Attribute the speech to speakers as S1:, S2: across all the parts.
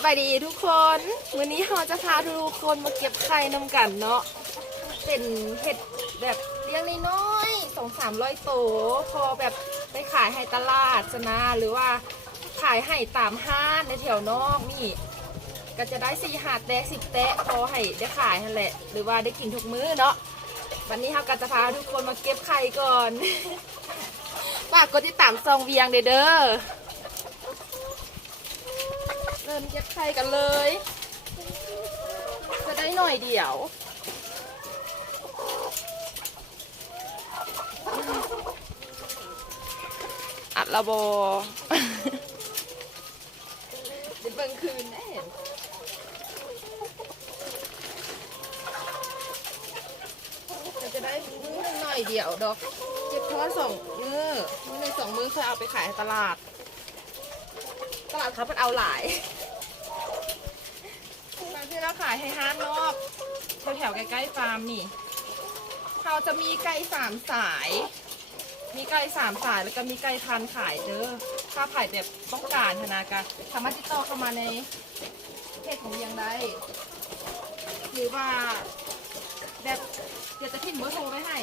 S1: สบายดีทุกคน วันนี้เราจะพาทุกคนมาเก็บไข่นำกันเนาะ เป็นเห็ดแบบเลี้ยงน้อยๆสองสามร้อยโตวพอแบบไปขายให้ตลาดสนะหรือว่าขายให้ตามห้างในแถวนอกนี่ ก็จะได้สี่หาแตะสิบแตะพอให้ได้ขายนั่นแหละ หรือว่าได้กินทุกมื้อเนาะ วันนี้เราก็จะพาทุกคนมาเก็บไข่ก่อนฝากกดติดตามซองเวียงเด้อ เริ่มเก็บไข่กันเลย จะได้หน่อยเดียวอัดละบอเดี๋ยวเบิ่งคืนแน่เราจะได้มือหน่อยเดียวดอกเก็บเพราะสองมือมือในสองมือเคยเอาไปขายตลาด ตลาดเขาเป็นเอาหลายตอนที่เราขายให้ห้างนอกแถวๆใกล้ๆฟาร์มนี่เขาจะมีไก่สามสาย มีไก่สามสายแล้วก็มีไก่พันขายเด้อถ้าผ่ายแบบต้องการธนาการสามารถติดต่อเข้ามาในเพจของเวียงได้หรือว่าแบบเดี๋ยวจะพิมพ์เบอร์โทรไว้ให้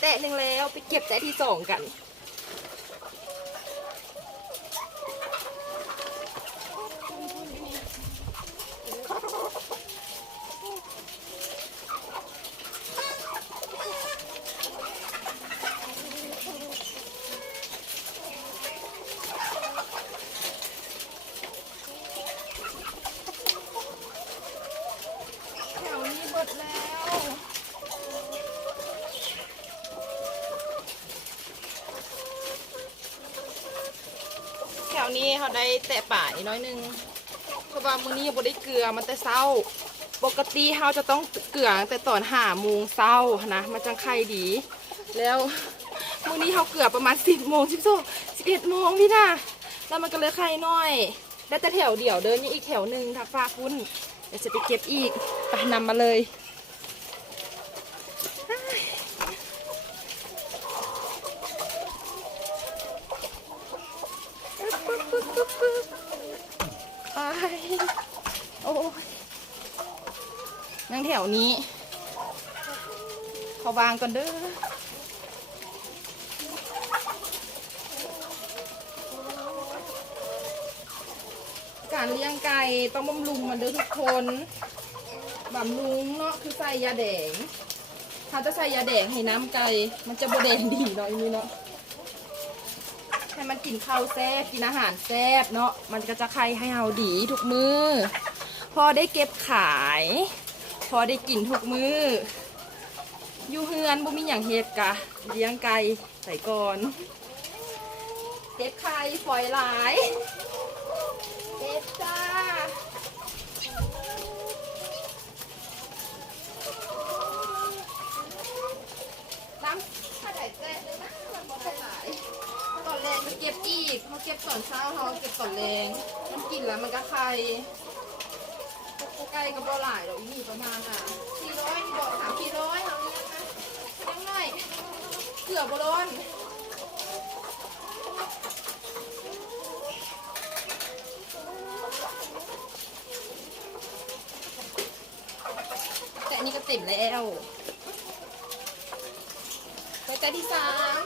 S1: แตะหนึ่งแล้ว ไปเก็บแตะที่สองกัน แถวนี้เบิดแล้ว แถวนี้เขาได้แตะป่าอีกน้อยนึงเพราะว่ามื้อนี้บ่ได้เกลือมันแต่เช้า ปกติเขาจะต้องเกลือแต่ตอนห้าโมงเช้านะมันจังไข่ดี แล้วมื้อนี้เขาเกลือประมาณสิบโมงสิบสองสิบเอ็ดโมงพี่น่ะแล้วมันก็เลยไข่น้อยได้แต่แถวเดียวเดินยังอีกแถวหนึ่งทักฟ้าคุณเดี๋ยวจะไปเก็บอีกไปนำมาเลย ไป โอ้ยนั่งแถวนี้ เขาวางก่อนเด้อการเลี้ยงไก่ต้องบำรุงมันเด้อทุกคนบำรุงเนาะคือใส่ยาแดง ถ้าจะใส่ยาแดงให้น้ำไก่ มันจะบแดงดีเนาะอันนี้เนาะ ให้มันกินข้าวแซ่บกินอาหารแซ่บเนาะมันก็จะไข่ให้เฮาดีทุกมือพอได้เก็บขาย พอได้กินทุกมืออยู่เฮือนบ่มีอย่างเฮ็ดกะเลี้ยงไก่ใส่ก่อนเก็บไข่ฝอยหลายเก็บจ้าน้ำ ถ้าได้แจ๊ะเลยนะมันบ่ได้หลายตอนแรงมันเก็บอีกเขาเก็บตอนเช้าเขาเก็บตอนแรงมันกินแล้วมันก็ไข่ไก่ก็บ่หลายหรอกอีนี่ประมาณอะสี่ร้อยบอกถามสี่ร้อยเอาเนี้ยนะยังไงเกือบบ่ร้อนแต่อันนี้ก็เต็มแล้ว ไปแต่ที่สาม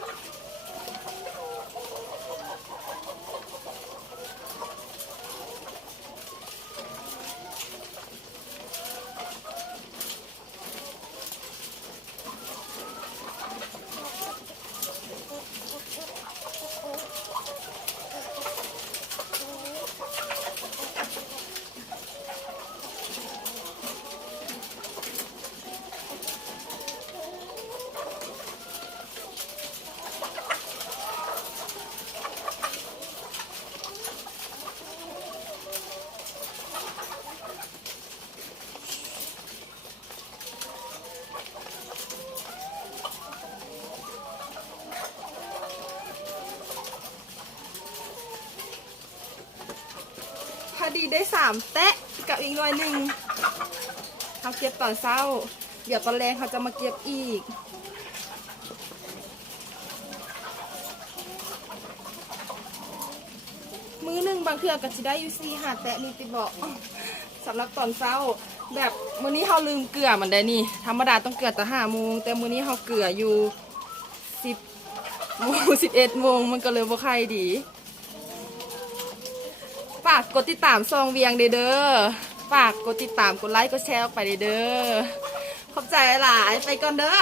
S1: ดีได้สามแตะกับอีกหน่อยหนึ่งเขาเก็บตอนเช้า เดี๋ยวตอนแรงเขาจะมาเก็บอีกมือหนึ่งบางเทื่อก็จะได้อยู่สี่หาแตะนี่ติบอกสำหรับตอนเช้า แบบมื้อนี้เขาลืมเกลือมันได้นี่ ธรรมดาต้องเกลือแต่ห้าโมงแต่มื้อนี้เขาเกลืออยู่สิบโมงสิบเอ็ดโมงมันก็เลยบ่ใครดี ฝากกดติดตามซองเวียงเด้อฝากกดติดตามกดไลค์กดแชร์ออกไปเด้อขอบใจหลายไปก่อนเด้อ